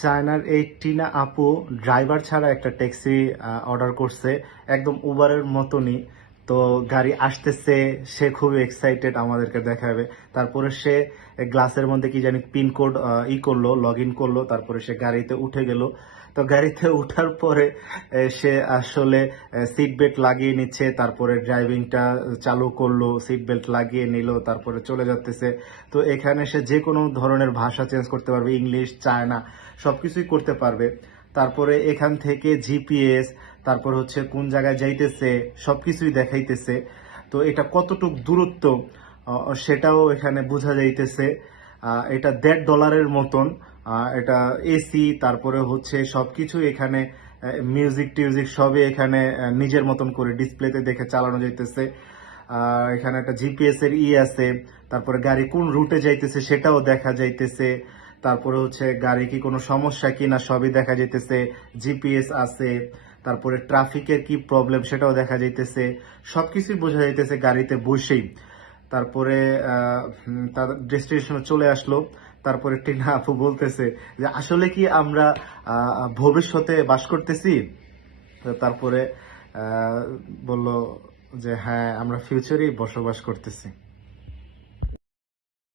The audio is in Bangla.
চায়নার এই টিনা আপু ড্রাইভার ছাড়া একটা ট্যাক্সি অর্ডার করছে, একদম উবারের মতনই। তো গাড়ি আসতেছে, সে খুবই এক্সাইটেড আমাদেরকে দেখাবে। তারপরে সে গ্লাসের মধ্যে কি জানি পিনকোড করলো, লগ ইন করলো, তারপরে সে গাড়িতে উঠে গেল। তো গাড়িতে উঠার পরে সে আসলে সিট বেল্ট লাগিয়ে নিচ্ছে, তারপরে ড্রাইভিংটা চালু করলো, সিট বেল্ট লাগিয়ে নিল, তারপরে চলে যাচ্ছে। তো এখানে সে যে কোনো ধরনের ভাষা চেঞ্জ করতে পারবে, ইংলিশ, চায়না, সবকিছুই করতে পারবে। তারপরে এখান থেকে জিপিএস, তারপর হচ্ছে কোন জায়গায় যাইতেছে, সবকিছুই দেখাইতেছে। তো এটা কতটুক দূরত্ব সেটাও এখানে বোঝা যাইতেছে। এটা $1.5 মতন। এটা এসি, তারপরে হচ্ছে সবকিছু এখানে, মিউজিক টিউজিক সবই এখানে নিজের মতন করে ডিসপ্লেতে দেখে চালানো যাইতেছে। এখানে একটা জিপিএস এর আছে। তারপরে গাড়ি কোন রুটে যাইতেছে সেটাও দেখা যাইতেছে। তারপরে হচ্ছে গাড়ি কি কোনো সমস্যা কিনা সবই দেখা যাইতেছে। জিপিএস আছে, তারপরে ট্রাফিকের কি প্রবলেম সেটাও দেখা যাইতেছে। সবকিছুই বোঝা যাইতেছে গাড়িতে বসেই। তারপরে তার ডেস্টিনেশনে চলে আসলো। তারপরে টিনা আপু বলতেছে যে আসলে কি আমরা ভবিষ্যতে বাস করতেছি। তো তারপরে বলল যে হ্যাঁ, আমরা ফিউচারেই বসবাস করতেছি।